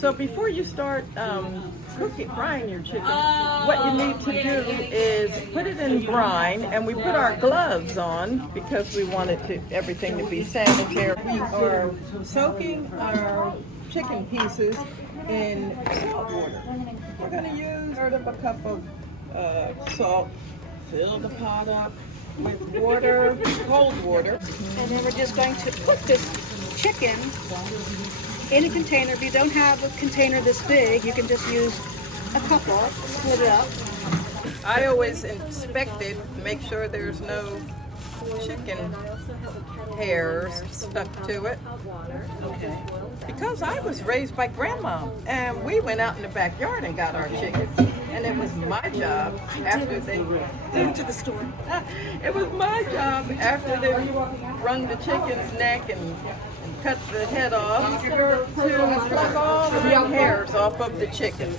So before you start frying your chicken, what you need to do is put it in brine, and we put our gloves on because we want everything to be sanitary. We are soaking our chicken pieces in salt water. We're going to use a cup of salt, fill the pot up with water, cold water. And then we're just going to put this chicken in a container. If you don't have a container this big, you can just use a couple, split it up. I always inspect it, make sure there's no chicken hairs stuck to it. Okay. Because I was raised by grandma, and we went out in the backyard and got our chickens. And it was my job after they Went to the store. It was my job after they wrung the chicken's neck and cut the head off to plug all the hairs off of the chicken.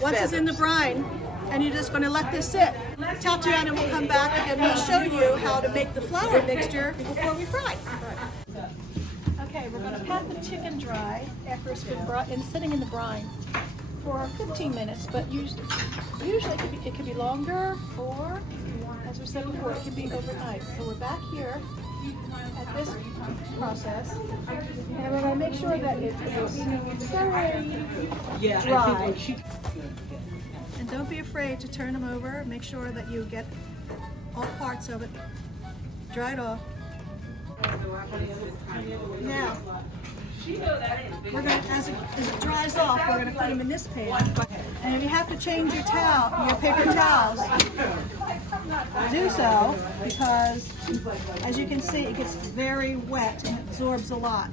Once it's in the brine, and you're just going to let this sit. Tatiana will come back and we'll show you how to make the flour mixture before we fry. Okay, we're going to pat the chicken dry after it's been sitting in the brine for 15 minutes, but usually it could be longer, or as we said before, it could be overnight. So we're back here at this process, and we're going to make sure that it is thoroughly dry. And don't be afraid to turn them over. Make sure that you get all parts of it dried off. Now, we're going to, as it dries off, we're going to put them in this pan. And if you have to change your paper towels, do so, because as you can see, it gets very wet and absorbs a lot.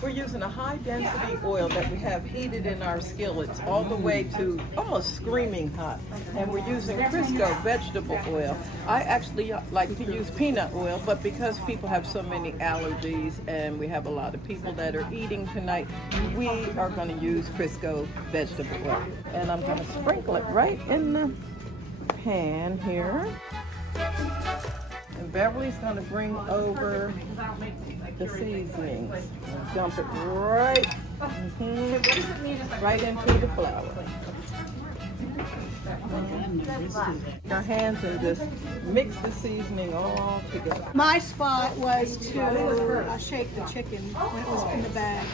We're using a high density oil that we have heated in our skillets all the way to almost screaming hot. And we're using Crisco vegetable oil. I actually like to use peanut oil, but because people have so many allergies and we have a lot of people that are eating tonight, we are going to use Crisco vegetable oil. And I'm going to sprinkle it right in the pan here. And Beverly's going to bring over the seasonings. Dump it right into the flour. Our hands and just mix the seasoning all together. My spot was to shake the chicken when it was in the bag.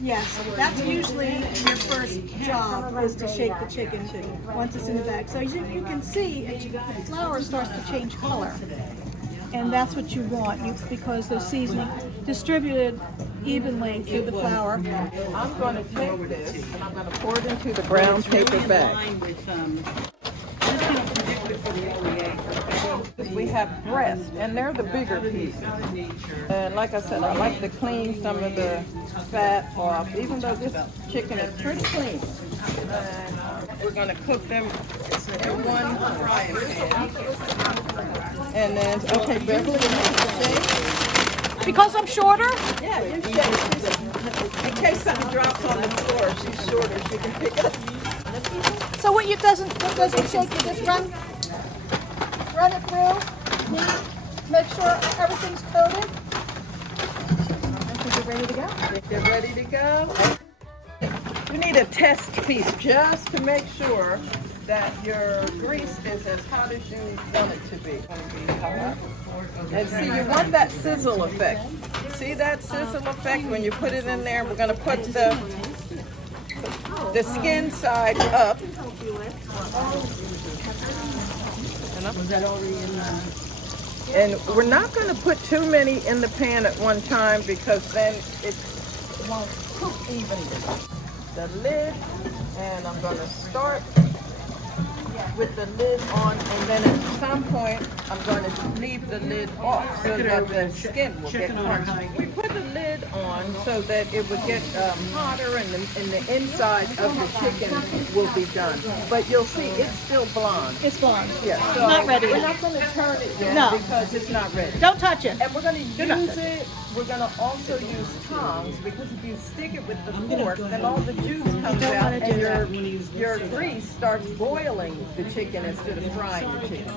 Yes, that's usually your first job, is to shake the chicken once it's in the bag. So you can see the flour starts to change color. And that's what you want, because the seasoning distributed evenly through the flour. I'm going to take this and I'm going to pour it into the brown paper bag. We have breast, and they're the bigger pieces. And like I said, I like to clean some of the fat off, even though this chicken is pretty clean. And we're going to cook them in one frying pan. And then, okay, Beverly, shake. Because I'm shorter? Yeah, you shake. In case something drops on the floor, she's shorter, she can pick it up. So what doesn't shake, you just run it through, make sure everything's coated. I think you're ready to go. I think they're ready to go. You need a test piece just to make sure that your grease is as hot as you want it to be. And see, you want that sizzle effect. See that sizzle effect when you put it in there? We're going to put the skin side up. And we're not going to put too many in the pan at one time, because then it won't cook evenly. The lid, and I'm going to start with the lid on, and then at some point I'm going to leave the lid off so that the skin will get crunchy. We put the lid on so that it would get hotter, and the inside of the chicken will be done. But you'll see it's still blonde. It's blonde. Yeah, so not ready we're yet. not going to turn it yet, No. because it's not ready. Don't touch it. And we're going to use it. We're going to also use tongs, because if you stick it with the fork, then all the juice comes out, and your grease starts boiling the chicken instead of frying the chicken.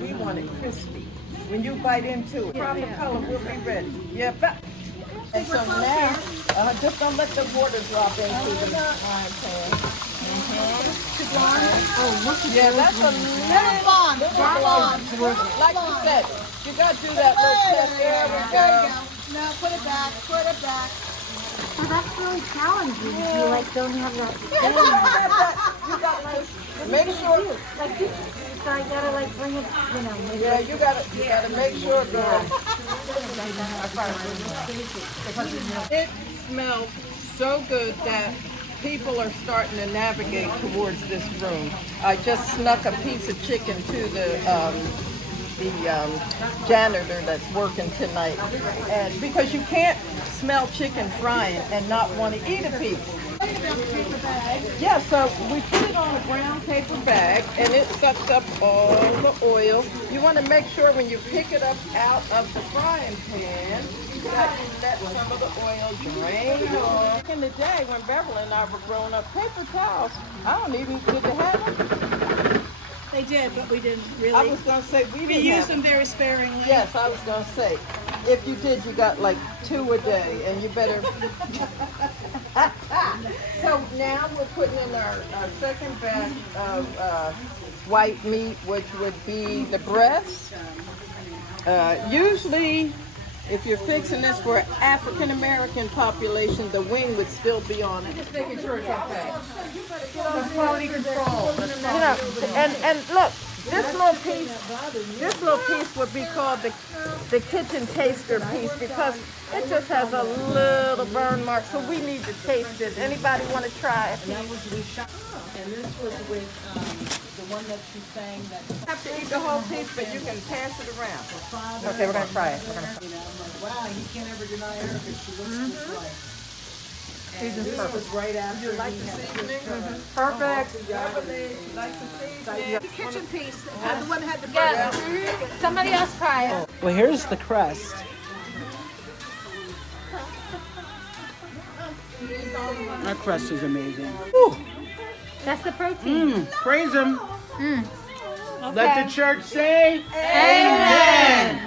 We want it crispy. When you bite into it, proper color will be ready. Yeah, but And so now, just don't let the water drop into the frying pan. Yeah, that's a little blonde. Like you said, you got to do that little step. There we go. No, put it back. Put it back. Well, that's really challenging. You like don't have that. You got to make sure. Like you, so I gotta like bring it, you know. Yeah, you gotta make sure, girl. It smells so good that people are starting to navigate towards this room. I just snuck a piece of chicken to the janitor that's working tonight, and because you can't smell chicken frying and not want to eat a piece. Yeah, so we put it on a brown paper bag and it sucks up all the oil. You want to make sure when you pick it up out of the frying pan that you let some of the oil drain off. In the day when Beverly and I were growing up, paper towels, I don't even, did they have them? They did, but we didn't really. I was going to say, we used them very sparingly. Yes, I was going to say, if you did, you got like 2 a day, and you better. So now we're putting in our second batch of white meat, which would be the breast. Usually, if you're fixing this for an African American population, the wing would still be on it. Just making sure it's okay. Quality control. You know, and look, this little piece would be called the kitchen taster piece because it just has a little burn mark, so we need to taste it. Anybody want to try it? And this was with the one that she sang that. You have to eat the whole piece, but you can pass it around. Okay, we're gonna try it. I'm like, wow, you can't ever deny her because she looks just like. And this was right after. You like the seasoning? Perfect. Beverly, you like the seasoning? The kitchen piece, the one that had the Yeah. Somebody else try it. Well, here's the crust. Our crust is amazing. Woo. That's the protein. Praise him. Okay. Let the church say, Amen.